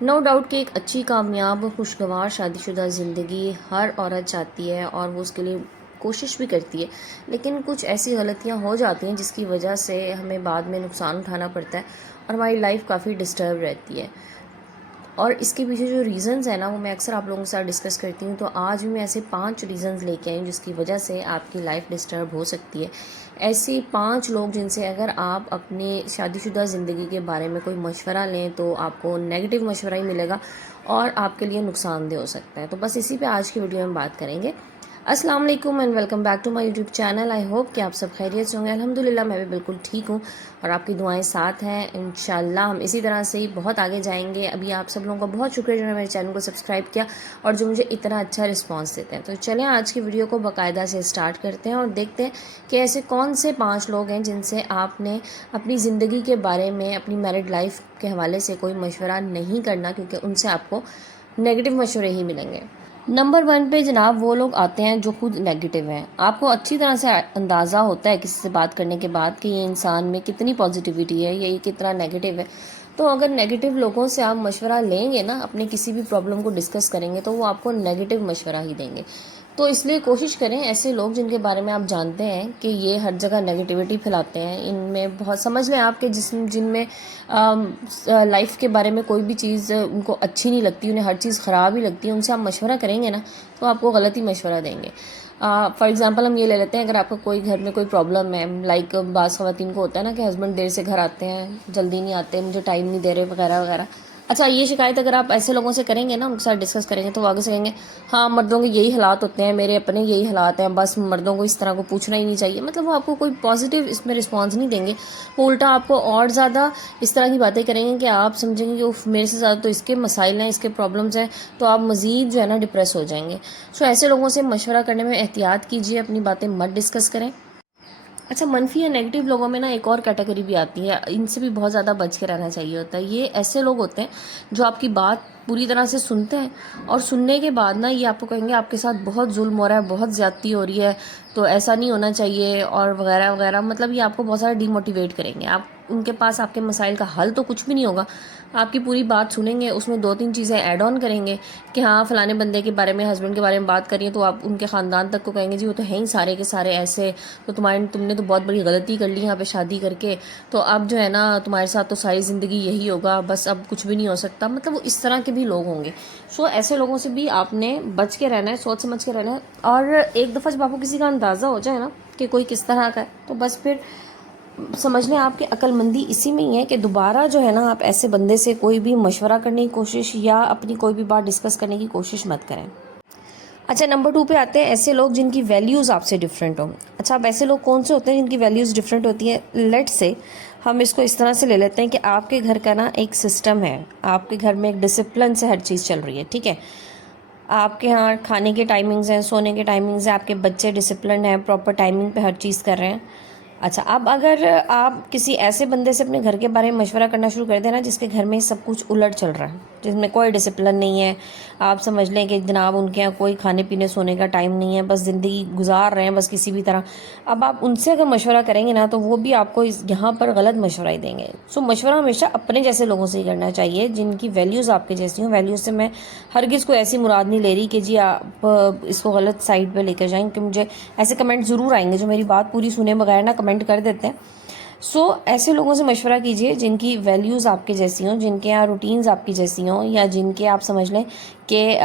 No doubt کہ ایک اچھی کامیاب خوشگوار شادی شدہ زندگی ہر عورت چاہتی ہے اور وہ اس کے لیے کوشش بھی کرتی ہے، لیکن کچھ ایسی غلطیاں ہو جاتی ہیں جس کی وجہ سے ہمیں بعد میں نقصان اٹھانا پڑتا ہے اور ہماری لائف کافی ڈسٹرب رہتی ہے۔ اور اس کے پیچھے جو ریزنز ہیں نا، وہ میں اکثر آپ لوگوں کے ساتھ ڈسکس کرتی ہوں، تو آج بھی میں ایسے 5 ریزنز لے کے آئی ہوں جس کی وجہ سے آپ کی لائف ڈسٹرب ہو سکتی ہے۔ ایسی 5 لوگ جن سے اگر آپ اپنے شادی شدہ زندگی کے بارے میں کوئی مشورہ لیں تو آپ کو نیگیٹو مشورہ ہی ملے گا اور آپ کے لیے نقصان دہ ہو سکتا ہے۔ تو بس اسی پہ آج کی ویڈیو میں بات کریں گے۔ السلام علیکم and welcome back to my YouTube channel. I hope کہ آپ سب خیریت سے ہوں گے۔ الحمدللہ میں بھی بالکل ٹھیک ہوں اور آپ کی دعائیں ساتھ ہیں۔ انشاءاللہ ہم اسی طرح سے ہی بہت آگے جائیں گے۔ ابھی آپ سب لوگوں کا بہت شکریہ جنہوں نے میرے چینل کو سبسکرائب کیا اور جو مجھے اتنا اچھا رسپانس دیتے ہیں۔ تو چلیں آج کی ویڈیو کو باقاعدہ سے اسٹارٹ کرتے ہیں اور دیکھتے ہیں کہ ایسے کون سے 5 لوگ ہیں جن سے آپ نے اپنی زندگی کے بارے میں، اپنی میرڈ لائف کے حوالے سے کوئی مشورہ نہیں کرنا، کیونکہ ان سے آپ کو نیگیٹو مشورے ہی ملیں گے۔ نمبر 1 پہ جناب وہ لوگ آتے ہیں جو خود نیگیٹو ہیں۔ آپ کو اچھی طرح سے اندازہ ہوتا ہے کسی سے بات کرنے کے بعد کہ یہ انسان میں کتنی پازیٹیوٹی ہے یا یہ کتنا نیگیٹو ہے۔ تو اگر نیگیٹو لوگوں سے آپ مشورہ لیں گے نا، اپنے کسی بھی پرابلم کو ڈسکس کریں گے، تو وہ آپ کو نیگیٹو مشورہ ہی دیں گے۔ تو اس لیے کوشش کریں ایسے لوگ جن کے بارے میں آپ جانتے ہیں کہ یہ ہر جگہ نیگیٹیوٹی پھیلاتے ہیں، ان میں بہت سمجھ لیں آپ کے جن میں لائف کے بارے میں کوئی بھی چیز ان کو اچھی نہیں لگتی، انہیں ہر چیز خراب ہی لگتی ہے، ان سے آپ مشورہ کریں گے نا تو آپ کو غلط ہی مشورہ دیں گے۔ فار ایگزامپل ہم یہ لے لیتے ہیں، اگر آپ کا کوئی گھر میں کوئی پرابلم ہے، لائک بعض خواتین کو ہوتا ہے نا کہ ہسبینڈ دیر سے گھر آتے ہیں، جلدی نہیں آتے، مجھے ٹائم نہیں دے رہے وغیرہ وغیرہ۔ اچھا، یہ شکایت اگر آپ ایسے لوگوں سے کریں گے نا، ان کے ساتھ ڈسکس کریں گے، تو وہ آگے سے کہیں گے ہاں مردوں کے یہی حالات ہوتے ہیں، میرے اپنے یہی حالات ہیں، بس مردوں کو اس طرح کو پوچھنا ہی نہیں چاہیے۔ مطلب وہ آپ کو کوئی پازیٹیو اس میں رسپانس نہیں دیں گے، وہ الٹا آپ کو اور زیادہ اس طرح کی باتیں کریں گے کہ آپ سمجھیں گے کہ اوف میرے سے زیادہ تو اس کے مسائل ہیں، اس کے پرابلمس ہیں، تو آپ مزید جو ہے نا ڈپریس ہو جائیں گے۔ سو ایسے لوگوں سے مشورہ کرنے میں احتیاط کیجیے، اپنی باتیں مت ڈسکس کریں۔ اچھا، منفی یا نیگیٹو لوگوں میں نا ایک اور کیٹیگری بھی آتی ہے، ان سے بھی بہت زیادہ بچ کے رہنا چاہیے ہوتا ہے۔ یہ ایسے لوگ ہوتے ہیں جو آپ کی بات پوری طرح سے سنتے ہیں اور سننے کے بعد نا یہ آپ کو کہیں گے آپ کے ساتھ بہت ظلم ہو رہا ہے، بہت زیادتی ہو رہی ہے، تو ایسا نہیں ہونا چاہیے اور وغیرہ وغیرہ۔ مطلب یہ آپ کو بہت سارا ڈی موٹیویٹ کریں گے۔ آپ ان کے پاس آپ کے مسائل کا حل تو کچھ بھی نہیں ہوگا، آپ کی پوری بات سنیں گے، اس میں 2-3 چیزیں ایڈ آن کریں گے کہ ہاں فلانے بندے کے بارے میں، ہسبینڈ کے بارے میں بات کریے تو آپ ان کے خاندان تک کو کہیں گے جی وہ تو ہیں ہی سارے کے سارے ایسے، تو تم نے تو بہت بڑی غلطی کر لی یہاں پہ شادی کر کے، تو اب جو ہے نا تمہارے ساتھ تو ساری زندگی یہی ہوگا، بس اب کچھ بھی نہیں ہو سکتا۔ مطلب وہ اس طرح کے بھی لوگ ہوں گے۔ سو ایسے لوگوں سے بھی آپ نے بچ کے رہنا ہے، سوچ سمجھ کے رہنا ہے۔ اور ایک دفعہ جب آپ کو کسی کا اندازہ ہو جائے نا کہ کوئی کس طرح کا ہے، تو بس پھر سمجھ لیں آپ کی عقل مندی اسی میں ہی ہے کہ دوبارہ جو ہے نا آپ ایسے بندے سے کوئی بھی مشورہ کرنے کی کوشش یا اپنی کوئی بھی بات ڈسکس کرنے کی کوشش مت کریں۔ اچھا، نمبر 2 پہ آتے ہیں ایسے لوگ جن کی ویلیوز آپ سے ڈفرینٹ ہوں۔ اچھا، اب ایسے لوگ کون سے ہوتے ہیں جن کی ویلیوز ڈفرینٹ ہوتی ہیں؟ لیٹ سے ہم اس کو اس طرح سے لے لیتے ہیں کہ آپ کے گھر کا نا ایک سسٹم ہے، آپ کے گھر میں ایک ڈسپلن سے ہر چیز چل رہی ہے، ٹھیک ہے؟ آپ کے ہاں کھانے کے ٹائمنگز ہیں، سونے کے ٹائمنگز ہیں، آپ کے بچے ڈسپلن ہیں، پراپر ٹائمنگ پہ ہر چیز کر رہے ہیں۔ اچھا، اب اگر آپ کسی ایسے بندے سے اپنے گھر کے بارے میں مشورہ کرنا شروع کر دیں نا جس کے گھر میں سب کچھ الٹ چل رہا ہے، جس میں کوئی ڈسپلن نہیں ہے، آپ سمجھ لیں کہ جناب ان کے یہاں کوئی کھانے پینے سونے کا ٹائم نہیں ہے، بس زندگی گزار رہے ہیں بس کسی بھی طرح، اب آپ ان سے اگر مشورہ کریں گے نا تو وہ بھی آپ کو یہاں پر غلط مشورہ ہی دیں گے۔ سو مشورہ ہمیشہ اپنے جیسے لوگوں سے ہی کرنا چاہیے جن کی ویلیوز آپ کے جیسی ہوں۔ ویلیوز سے میں ہرگز کوئی ایسی مراد نہیں لے رہی کہ جی آپ اس کو غلط سائڈ پہ لے کر جائیں، کہ مجھے ایسے کمنٹ ضرور آئیں گے جو میری بات پوری سنے بغیر نا کمنٹ کر دیتے ہیں۔ سو ایسے لوگوں سے مشورہ کیجئے جن کی ویلیوز آپ کے جیسی ہوں، جن کے یہاں روٹینز آپ کی جیسی ہوں، یا جن کے آپ سمجھ لیں کہ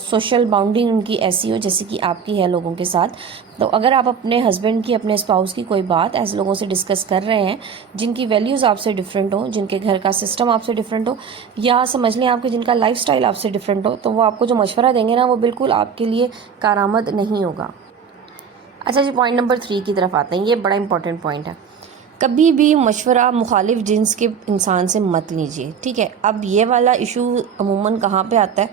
سوشل باؤنڈنگ ان کی ایسی ہو جیسے کہ آپ کی ہے لوگوں کے ساتھ۔ تو اگر آپ اپنے ہسبینڈ کی، اپنے اسپاؤس کی کوئی بات ایسے لوگوں سے ڈسکس کر رہے ہیں جن کی ویلیوز آپ سے ڈفرینٹ ہوں، جن کے گھر کا سسٹم آپ سے ڈفرینٹ ہو، یا سمجھ لیں آپ کے جن کا لائف سٹائل آپ سے ڈفرینٹ ہو، تو وہ آپ کو جو مشورہ دیں گے نا وہ بالکل آپ کے لیے کارآمد نہیں ہوگا۔ اچھا جی، پوائنٹ نمبر 3 کی طرف آتے ہیں۔ یہ بڑا امپورٹنٹ پوائنٹ ہے۔ کبھی بھی مشورہ مخالف جنس کے انسان سے مت لیجیے، ٹھیک ہے؟ اب یہ والا ایشو عموماً کہاں پہ آتا ہے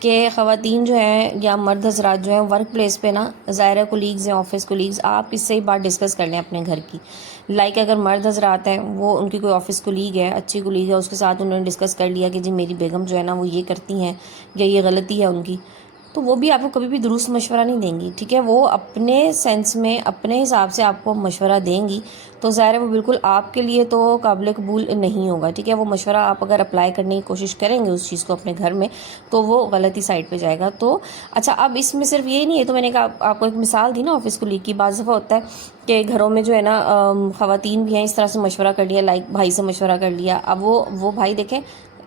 کہ خواتین جو ہیں یا مرد حضرات جو ہیں ورک پلیس پہ نا، ظاہر کولیگز ہیں، آفس کولیگز، آپ اس سے ہی بات ڈسکس کر لیں اپنے گھر کی۔ لائک اگر مرد حضرات ہیں، وہ ان کی کوئی آفس کولیگ ہے، اچھی کولیگ ہے، اس کے ساتھ انہوں نے ڈسکس کر لیا کہ جی میری بیگم جو ہے نا وہ یہ کرتی ہیں یا یہ غلطی ہے ان کی، تو وہ بھی آپ کو کبھی بھی درست مشورہ نہیں دیں گی، ٹھیک ہے؟ وہ اپنے سینس میں اپنے حساب سے آپ کو مشورہ دیں گی، تو ظاہر ہے وہ بالکل آپ کے لیے تو قابل قبول نہیں ہوگا، ٹھیک ہے. وہ مشورہ آپ اگر اپلائی کرنے کی کوشش کریں گے اس چیز کو اپنے گھر میں تو وہ غلطی سائڈ پہ جائے گا. تو اچھا، اب اس میں صرف یہی نہیں ہے، تو میں نے کہا آپ کو ایک مثال دی نا آفس کو لے کے. بعض دفعہ ہوتا ہے کہ گھروں میں جو ہے نا خواتین بھی ہیں، اس طرح سے مشورہ کر لیا، لائک بھائی سے مشورہ کر لیا. اب وہ بھائی دیکھیں،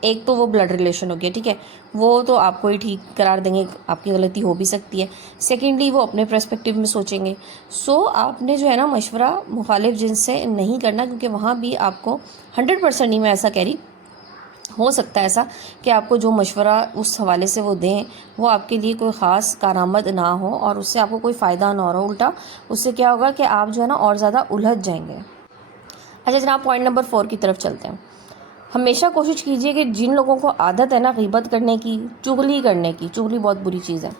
ایک تو وہ بلڈ ریلیشن ہو گیا، ٹھیک ہے، وہ تو آپ کو ہی ٹھیک قرار دیں گے، آپ کی غلطی ہو بھی سکتی ہے. سیکنڈلی وہ اپنے پرسپیکٹیو میں سوچیں گے. سو آپ نے جو ہے نا مشورہ مخالف جنس سے نہیں کرنا، کیونکہ وہاں بھی آپ کو 100% نہیں، میں ایسا کہہ رہی، ہو سکتا ہے ایسا کہ آپ کو جو مشورہ اس حوالے سے وہ دیں وہ آپ کے لیے کوئی خاص کارآمد نہ ہو اور اس سے آپ کو کوئی فائدہ نہ ہو. الٹا اس سے کیا ہوگا کہ آپ جو ہے نا اور زیادہ الجھ جائیں گے. اچھا جناب، پوائنٹ نمبر 4 کی طرف چلتے ہیں. ہمیشہ کوشش کیجئے کہ جن لوگوں کو عادت ہے نا غیبت کرنے کی، چغلی کرنے کی، چغلی بہت بری چیز ہے،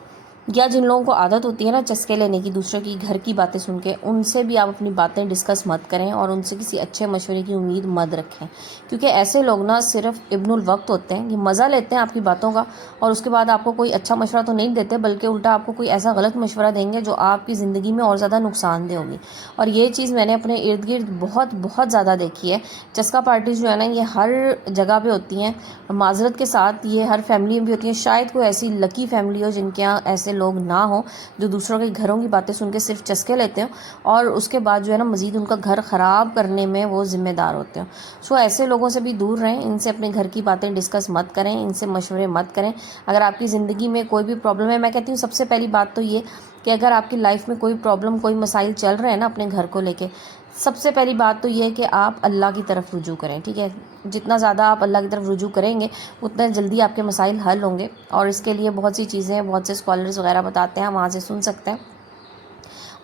یا جن لوگوں کو عادت ہوتی ہے نا چسکے لینے کی دوسرے کی گھر کی باتیں سن کے، ان سے بھی آپ اپنی باتیں ڈسکس مت کریں اور ان سے کسی اچھے مشورے کی امید مت رکھیں. کیونکہ ایسے لوگ نا صرف ابن الوقت ہوتے ہیں، یہ مزہ لیتے ہیں آپ کی باتوں کا اور اس کے بعد آپ کو کوئی اچھا مشورہ تو نہیں دیتے، بلکہ الٹا آپ کو کوئی ایسا غلط مشورہ دیں گے جو آپ کی زندگی میں اور زیادہ نقصان دہ ہوگی. اور یہ چیز میں نے اپنے ارد گرد بہت بہت زیادہ دیکھی ہے. چسکا پارٹیز جو ہے نا یہ ہر جگہ پہ ہوتی ہیں، معذرت کے ساتھ یہ ہر فیملی میں بھی ہوتی ہیں. شاید کوئی ایسی لکی فیملی ہو جن کے یہاں ایسے لوگ نہ ہوں جو دوسروں کے گھروں کی باتیں سن کے صرف چسکے لیتے ہیں اور اس کے بعد جو ہے نا مزید ان کا گھر خراب کرنے میں وہ ذمہ دار ہوتے ہیں. سو ایسے لوگوں سے بھی دور رہیں، ان سے اپنے گھر کی باتیں ڈسکس مت کریں، ان سے مشورے مت کریں. اگر آپ کی زندگی میں کوئی بھی پرابلم ہے، میں کہتی ہوں سب سے پہلی بات تو یہ کہ اگر آپ کی لائف میں کوئی پرابلم، کوئی مسائل چل رہے ہیں نا اپنے گھر کو لے کے، سب سے پہلی بات تو یہ ہے کہ آپ اللہ کی طرف رجوع کریں. ٹھیک ہے، جتنا زیادہ آپ اللہ کی طرف رجوع کریں گے اتنا جلدی آپ کے مسائل حل ہوں گے. اور اس کے لیے بہت سی چیزیں، بہت سے اسکالرز وغیرہ بتاتے ہیں، وہاں سے سن سکتے ہیں.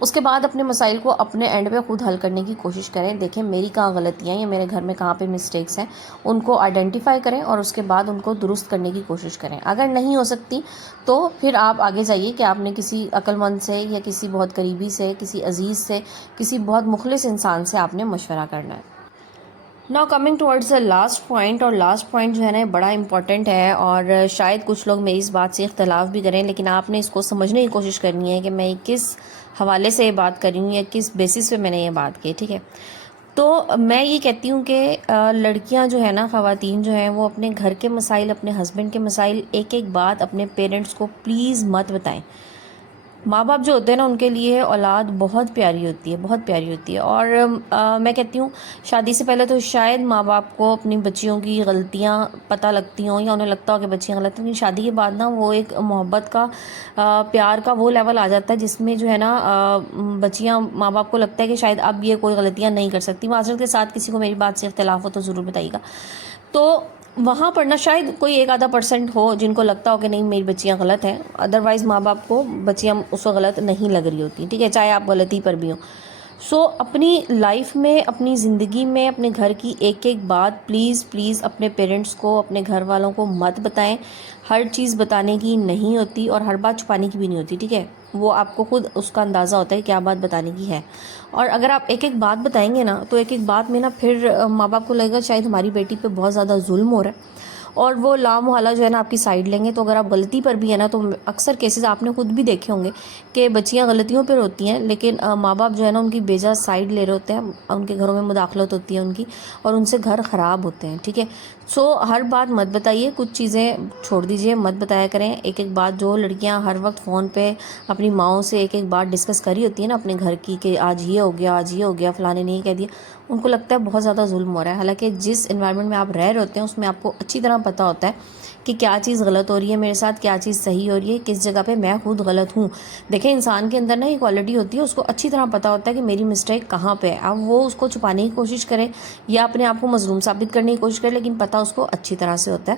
اس کے بعد اپنے مسائل کو اپنے اینڈ پہ خود حل کرنے کی کوشش کریں. دیکھیں میری کہاں غلطیاں ہیں یا میرے گھر میں کہاں پہ مسٹیکس ہیں، ان کو آئیڈینٹیفائی کریں اور اس کے بعد ان کو درست کرنے کی کوشش کریں. اگر نہیں ہو سکتی تو پھر آپ آگے جائیے کہ آپ نے کسی عقل مند سے یا کسی بہت قریبی سے، کسی عزیز سے، کسی بہت مخلص انسان سے آپ نے مشورہ کرنا ہے. Now coming towards the last point, اور لاسٹ پوائنٹ جو ہے نا بڑا امپورٹنٹ ہے اور شاید کچھ لوگ میری اس بات سے اختلاف بھی کریں، لیکن آپ نے اس کو سمجھنے کی کوشش کرنی ہے کہ میں کس حوالے سے یہ بات کر رہی ہوں یا کس بیسس پہ میں نے یہ بات کی. ٹھیک ہے، تو میں یہ کہتی ہوں کہ لڑکیاں جو ہیں نا، خواتین جو ہیں، وہ اپنے گھر کے مسائل، اپنے ہسبینڈ کے مسائل ایک ایک بات اپنے پیرنٹس کو پلیز مت بتائیں. ماں باپ جو ہوتے ہیں نا ان کے لیے اولاد بہت پیاری ہوتی ہے، بہت پیاری ہوتی ہے. اور میں کہتی ہوں شادی سے پہلے تو شاید ماں باپ کو اپنی بچیوں کی غلطیاں پتہ لگتی ہوں یا انہیں لگتا ہو کہ بچیاں غلط ہیں، لیکن شادی کے بعد نا وہ ایک محبت کا، پیار کا وہ لیول آ جاتا ہے جس میں جو ہے نا بچیاں، ماں باپ کو لگتا ہے کہ شاید اب یہ کوئی غلطیاں نہیں کر سکتی. معذرت کے ساتھ کسی کو میری بات سے اختلاف ہو تو ضرور بتائیے گا. تو وہاں پر نا شاید کوئی 1-2% ہو جن کو لگتا ہو کہ نہیں میری بچیاں غلط ہیں، ادروائز ماں باپ کو بچیاں اس کو غلط نہیں لگ رہی ہوتی. ٹھیک ہے، چاہے آپ غلطی پر بھی ہوں. سو اپنی لائف میں، اپنی زندگی میں، اپنے گھر کی ایک ایک بات پلیز پلیز اپنے پیرنٹس کو، اپنے گھر والوں کو مت بتائیں. ہر چیز بتانے کی نہیں ہوتی اور ہر بات چھپانے کی بھی نہیں ہوتی. ٹھیک ہے، وہ آپ کو خود اس کا اندازہ ہوتا ہے کیا بات بتانے کی ہے. اور اگر آپ ایک ایک بات بتائیں گے نا تو ایک ایک بات میں نا پھر ماں باپ کو لگے گا شاید ہماری بیٹی پہ بہت زیادہ ظلم ہو رہا ہے اور وہ لامحالہ جو ہے نا آپ کی سائڈ لیں گے. تو اگر آپ غلطی پر بھی ہے نا، تو اکثر کیسز آپ نے خود بھی دیکھے ہوں گے کہ بچیاں غلطیوں پر ہوتی ہیں لیکن ماں باپ جو ہے نا ان کی بیجا سائڈ لے رہے ہوتے ہیں، ان کے گھروں میں مداخلت ہوتی ہے ان کی اور ان سے گھر خراب ہوتے ہیں. ٹھیک ہے، سو ہر بات مت بتائیے، کچھ چیزیں چھوڑ دیجئے، مت بتایا کریں. ایک ایک بات جو لڑکیاں ہر وقت فون پہ اپنی ماؤں سے ایک ایک بات ڈسکس کری ہوتی ہے نا اپنے گھر کی کہ آج یہ ہو گیا، آج یہ ہو گیا، فلانے نے یہ کہہ دیا، ان کو لگتا ہے بہت زیادہ ظلم ہو رہا ہے. حالانکہ جس انوائرمنٹ میں آپ رہ رہے ہوتے ہیں اس میں آپ کو اچھی طرح پتہ ہوتا ہے کہ کیا چیز غلط ہو رہی ہے میرے ساتھ، کیا چیز صحیح ہو رہی ہے، کس جگہ پہ میں خود غلط ہوں. دیکھیں انسان کے اندر نا یہ کوالٹی ہوتی ہے، اس کو اچھی طرح پتہ ہوتا ہے کہ میری مسٹیک کہاں پہ ہے. اب وہ اس کو چھپانے کی کوشش کرے یا اپنے آپ کو مظلوم ثابت کرنے کی کوشش کرے، لیکن پتہ اس کو اچھی طرح سے ہوتا ہے.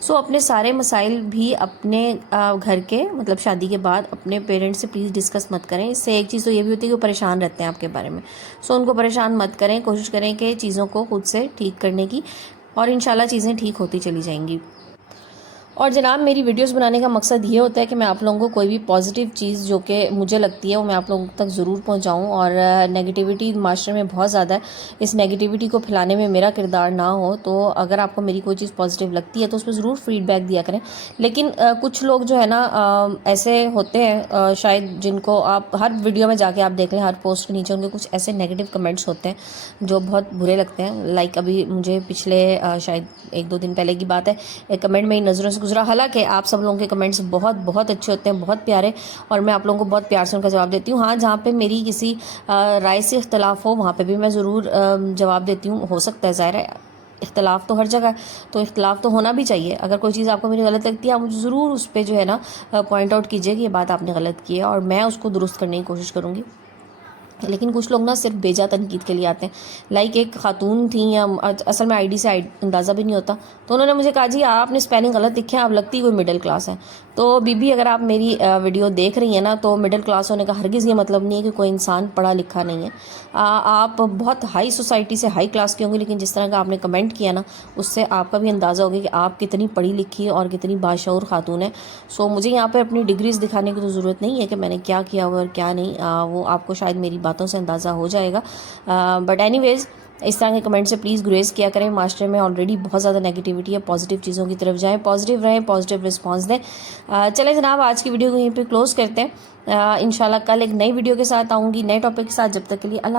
سو اپنے سارے مسائل بھی اپنے گھر کے، مطلب شادی کے بعد اپنے پیرنٹس سے پلیز ڈسکس مت کریں. اس سے ایک چیز تو یہ بھی ہوتی ہے کہ وہ پریشان رہتے ہیں آپ کے بارے میں. سو ان کو پریشان مت کریں، کوشش کریں کہ چیزوں کو خود سے ٹھیک کرنے کی، اور انشاءاللہ چیزیں ٹھیک ہوتی چلی جائیں گی. اور جناب میری ویڈیوز بنانے کا مقصد یہ ہوتا ہے کہ میں آپ لوگوں کو کوئی بھی پازیٹیو چیز جو کہ مجھے لگتی ہے وہ میں آپ لوگوں تک ضرور پہنچاؤں، اور نیگیٹیوٹی معاشرے میں بہت زیادہ ہے، اس نیگیٹیوٹی کو پھیلانے میں میرا کردار نہ ہو۔ تو اگر آپ کو میری کوئی چیز پازیٹیو لگتی ہے تو اس پہ ضرور فیڈ بیک دیا کریں، لیکن کچھ لوگ جو ہے نا ایسے ہوتے ہیں شاید جن کو آپ ہر ویڈیو میں جا کے آپ دیکھ لیں، ہر پوسٹ کے نیچے ان کے کچھ ایسے نیگیٹیو کمنٹس ہوتے ہیں جو بہت برے لگتے ہیں۔ لائک ابھی مجھے پچھلے شاید 1-2 دن پہلے کی بات ہے، ایک کمنٹ میری نظروں سے گزرا، حالانکہ آپ سب لوگوں کے کمنٹس بہت بہت اچھے ہوتے ہیں، بہت پیارے، اور میں آپ لوگوں کو بہت پیار سے ان کا جواب دیتی ہوں۔ ہاں جہاں پہ میری کسی رائے سے اختلاف ہو وہاں پہ بھی میں ضرور جواب دیتی ہوں، ہو سکتا ہے، ظاہر ہے اختلاف تو ہر جگہ ہے، تو اختلاف تو ہونا بھی چاہیے۔ اگر کوئی چیز آپ کو میری غلط لگتی ہے آپ مجھے ضرور اس پہ جو ہے نا پوائنٹ آؤٹ کیجیے کہ یہ بات آپ نے غلط کی ہے، اور میں اس کو درست کرنے کی کوشش کروں گی۔ لیکن کچھ لوگ نا صرف بیجا تنقید کے لیے آتے ہیں۔ لائک ایک خاتون تھیں، یا اصل میں آئی ڈی سے اندازہ بھی نہیں ہوتا، تو انہوں نے مجھے کہا جی آپ نے اسپیلنگ غلط لکھے ہیں، آپ لگتی کوئی مڈل کلاس ہے۔ تو بی اگر آپ میری ویڈیو دیکھ رہی ہیں نا، تو مڈل کلاس ہونے کا ہرگز یہ مطلب نہیں ہے کہ کوئی انسان پڑھا لکھا نہیں ہے۔ آپ بہت ہائی سوسائٹی سے ہائی کلاس کے ہوں گے، لیکن جس طرح کا آپ نے کمنٹ کیا نا، اس سے آپ کا بھی اندازہ ہوگا کہ آپ کتنی پڑھی لکھی اور کتنی باشعور خاتون ہے۔ سو مجھے یہاں پہ اپنی ڈگریز دکھانے کی تو ضرورت نہیں ہے کہ میں نے کیا کیا ہوا اور کیا نہیں، وہ آپ کو شاید میری باتوں سے اندازہ ہو جائے گا۔ بٹ اینی ویز اس طرح کے کمنٹ سے پلیز گریز کیا کریں، معاشرے میں آلریڈی بہت زیادہ نیگیٹیوٹی ہے، پازیٹیو چیزوں کی طرف جائیں، پازیٹیو رہیں، پازیٹیو رسپانس دیں۔ چلیں جناب آج کی ویڈیو کو یہیں پہ کلوز کرتے ہیں، انشاءاللہ کل ایک نئی ویڈیو کے ساتھ آؤں گی، نئے ٹاپک کے ساتھ۔ جب تک کے لیے اللہ